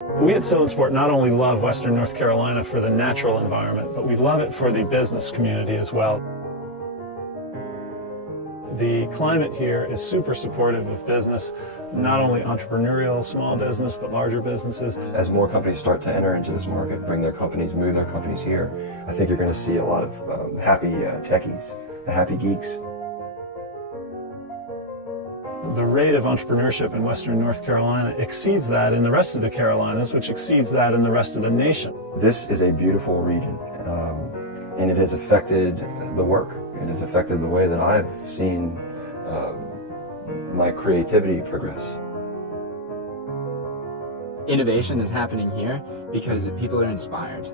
We at Sport not only love Western North Carolina for the natural environment, but we love it for the business community as well. The climate here is super supportive of business, not only entrepreneurial small business, but larger businesses. As more companies start to enter into this market, bring their companies, move their companies here, I think you're going to see a lot of happy techies, happy geeks. The rate of entrepreneurship in Western North Carolina exceeds that in the rest of the Carolinas, which exceeds that in the rest of the nation. This is a beautiful region, and it has affected the work. It has affected the way that I've seen my creativity progress. Innovation is happening here because people are inspired.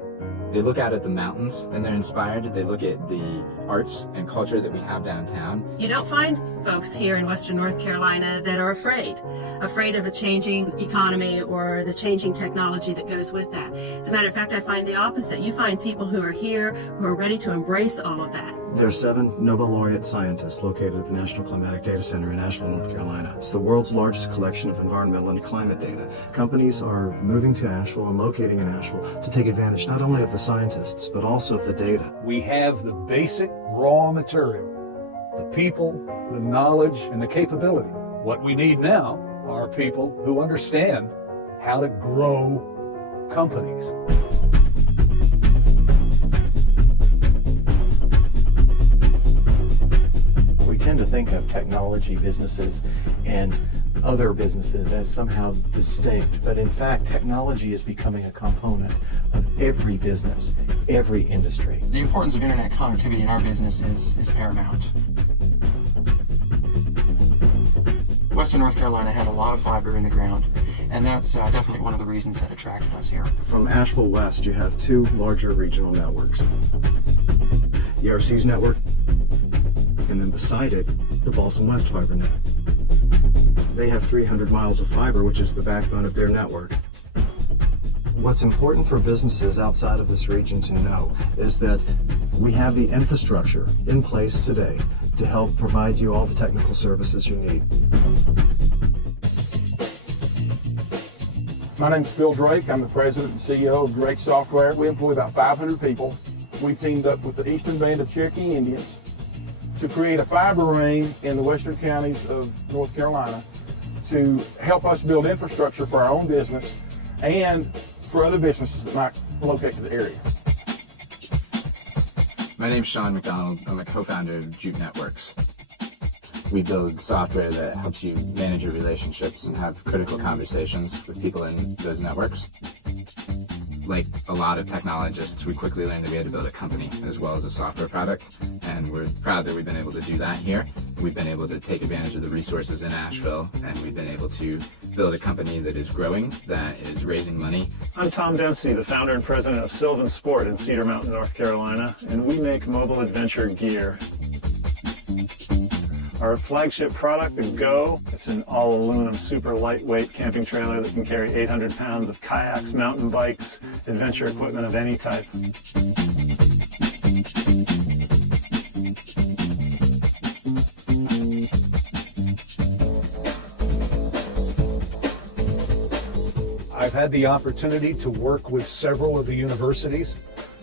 They look out at the mountains and they're inspired. They look at the arts and culture that we have downtown. You don't find folks here in Western North Carolina that are afraid of a changing economy or the changing technology that goes with that. As a matter of fact, I find the opposite. You find people who are here who are ready to embrace all of that. There are 7 Nobel laureate scientists located at the National Climatic Data Center in Asheville, North Carolina. It's the world's largest collection of environmental and climate data. Companies are moving to Asheville and locating in Asheville to take advantage not only of the scientists, but also of the data. We have the basic raw material, the people, the knowledge, and the capability. What we need now are people who understand how to grow companies. We tend to think of technology businesses and other businesses as somehow distinct, but in fact, technology is becoming a component of every business, every industry. The importance of internet connectivity in our business is paramount. Western North Carolina had a lot of fiber in the ground, and that's definitely one of the reasons that attracted us here. From Asheville West, you have 2 larger regional networks. ERC's network, and then beside it, the Balsam West fiber net. They have 300 miles of fiber, which is the backbone of their network. What's important for businesses outside of this region to know is that we have the infrastructure in place today to help provide you all the technical services you need. My name's Phil Drake. I'm the president and CEO of Drake Software. We employ about 500 people. We teamed up with the Eastern Band of Cherokee Indians to create a fiber ring in the western counties of North Carolina to help us build infrastructure for our own business and for other businesses that might locate to the area. My name's Sean McDonald. I'm a co-founder of Jute Networks. We build software that helps you manage your relationships and have critical conversations with people in those networks. Like a lot of technologists, we quickly learned that we had to build a company as well as a software product, and we're proud that we've been able to do that here. We've been able to take advantage of the resources in Asheville, and we've been able to build a company that is growing, that is raising money. I'm Tom Dempsey, the founder and president of Sylvan Sport in Cedar Mountain, North Carolina, and we make mobile adventure gear. Our flagship product, the Go, it's an all-aluminum, super lightweight camping trailer that can carry 800 pounds of kayaks, mountain bikes, adventure equipment of any type. I've had the opportunity to work with several of the universities,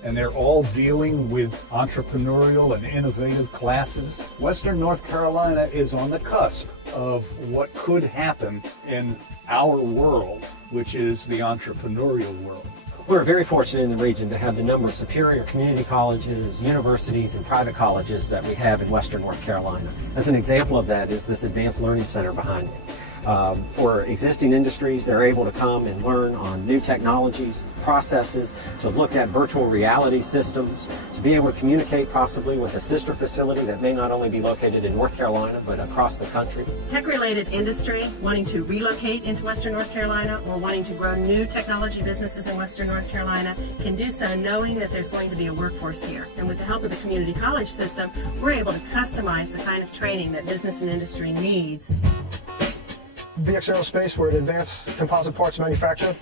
and they're all dealing with entrepreneurial and innovative classes. Western North Carolina is on the cusp of what could happen in our world, which is the entrepreneurial world. We're very fortunate in the region to have the number of superior community colleges, universities, and private colleges that we have in Western North Carolina. As an example of that is this Advanced Learning Center behind me. For existing industries, they're able to come and learn on new technologies, processes, to look at virtual reality systems, to be able to communicate possibly with a sister facility that may not only be located in North Carolina, but across the country. Tech-related industry wanting to relocate into Western North Carolina or wanting to grow new technology businesses in Western North Carolina can do so knowing that there's going to be a workforce here. And with the help of the community college system, we're able to customize the kind of training that business and industry needs. VX Aerospace, we're an advanced composite parts manufacturer.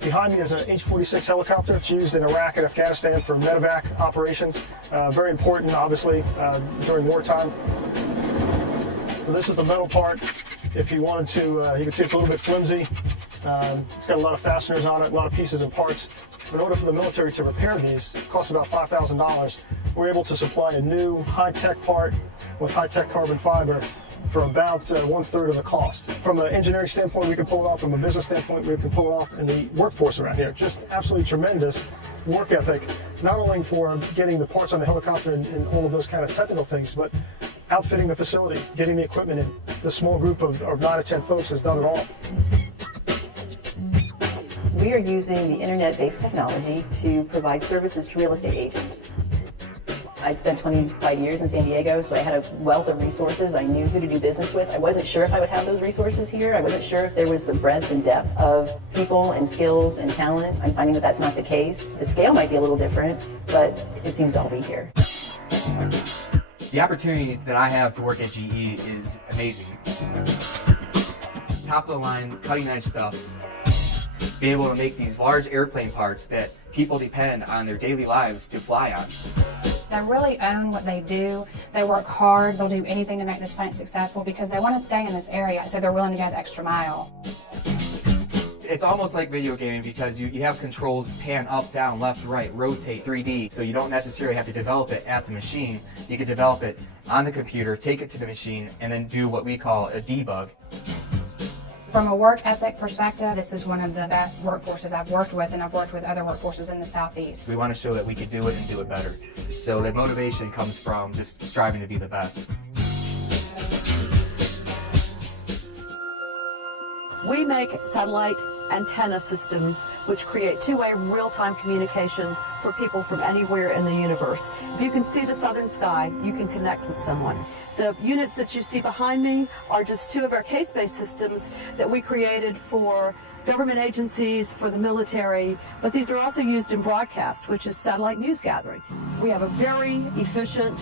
Behind me is an H-46 helicopter. It's used in Iraq and Afghanistan for medevac operations. Very important, obviously, during wartime. So this is a metal part If you wanted to, you can see it's a little bit flimsy. It's got a lot of fasteners on it, a lot of pieces and parts. In order for the military to repair these, it costs about $5,000. We're able to supply a new high-tech part with high-tech carbon fiber for about 1/3 of the cost. From an engineering standpoint, we can pull it off. From a business standpoint, we can pull it off. And the workforce around here, just absolutely tremendous work ethic, not only for getting the parts on the helicopter and all of those kind of technical things, but outfitting the facility, getting the equipment in. This small group of 9 to 10 folks has done it all. We are using the internet-based technology to provide services to real estate agents. I'd spent 25 years in San Diego, so I had a wealth of resources. I knew who to do business with. I wasn't sure if I would have those resources here. I wasn't sure if there was the breadth and depth of people and skills and talent. I'm finding that that's not the case. The scale might be a little different, but it seems to all be here. The opportunity that I have to work at GE is amazing. Top of the line, cutting edge stuff. Be able to make these large airplane parts that people depend on their daily lives to fly on. They really own what they do. They work hard. They'll do anything to make this plant successful because they want to stay in this area, so they're willing to go the extra mile. It's almost like video gaming because you have controls, pan up, down, left, right, rotate, 3D, so you don't necessarily have to develop it at the machine. You can develop it on the computer, take it to the machine, and then do what we call a debug. From a work ethic perspective, this is one of the best workforces I've worked with, and I've worked with other workforces in the Southeast. We want to show that we can do it and do it better. So the motivation comes from just striving to be the best. We make satellite antenna systems which create two-way real-time communications for people from anywhere in the universe. If you can see the southern sky, you can connect with someone. The units that you see behind me are just two of our case-based systems that we created for government agencies, for the military, but these are also used in broadcast, which is satellite news gathering. We have a very efficient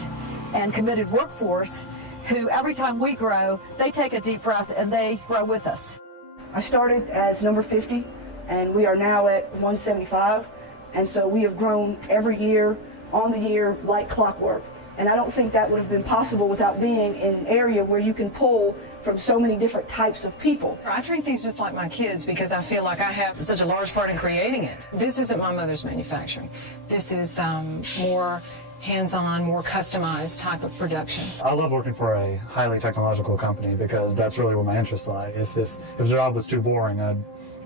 and committed workforce who, every time we grow, they take a deep breath and they grow with us. I started as number 50, and we are now at 175, and so we have grown every year, on the year, like clockwork. And I don't think that would have been possible without being in an area where you can pull from so many different types of people. I treat these just like my kids because I feel like I have such a large part in creating it. This isn't my mother's manufacturing. This is more hands-on, more customized type of production. I love working for a highly technological company because that's really where my interests lie. If the job was too boring, I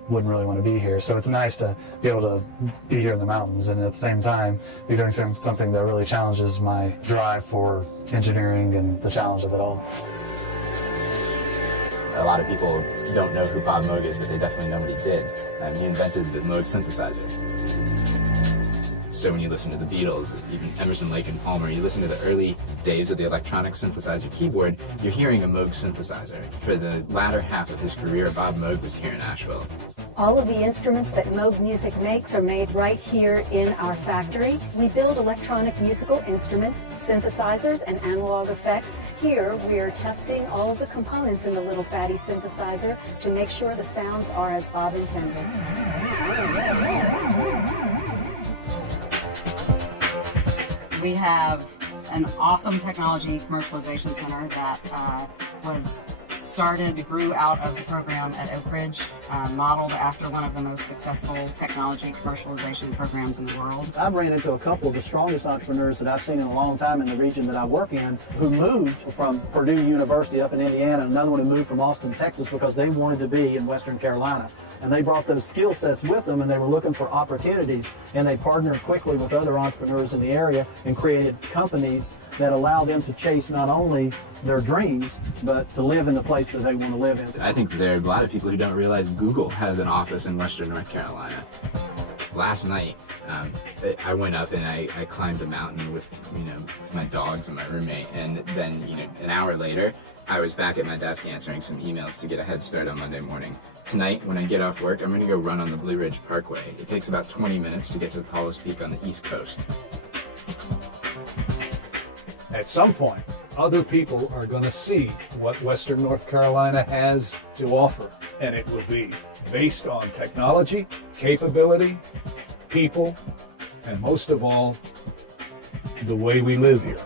wouldn't really want to be here. So it's nice to be able to be here in the mountains and at the same time be doing something that really challenges my drive for engineering and the challenge of it all. A lot of people don't know who Bob Moog is, but they definitely know what he did. He invented the Moog synthesizer. So when you listen to the Beatles, even Emerson, Lake and Palmer, you listen to the early days of the electronic synthesizer keyboard, you're hearing a Moog synthesizer. For the latter half of his career, Bob Moog was here in Asheville. All of the instruments that Moog Music makes are made right here in our factory. We build electronic musical instruments, synthesizers, and analog effects. Here, we are testing all of the components in the little fatty synthesizer to make sure the sounds are as Bob intended. We have an awesome technology commercialization center that was grew out of the program at Oak Ridge, modeled after one of the most successful technology commercialization programs in the world. I've ran into a couple of the strongest entrepreneurs that I've seen in a long time in the region that I work in who moved from Purdue University up in Indiana, and another one who moved from Austin, Texas because they wanted to be in Western Carolina. And they brought those skill sets with them and they were looking for opportunities, and they partnered quickly with other entrepreneurs in the area and created companies that allow them to chase not only their dreams, but to live in the place that they want to live in. I think there are a lot of people who don't realize Google has an office in Western North Carolina. Last night, I went up and I climbed a mountain with my dogs and my roommate, and then an hour later, I was back at my desk answering some emails to get a head start on Monday morning. Tonight, when I get off work, I'm going to go run on the Blue Ridge Parkway. It takes about 20 minutes to get to the tallest peak on the East Coast. At some point, other people are going to see what Western North Carolina has to offer, and it will be based on technology, capability, people, and most of all, the way we live here.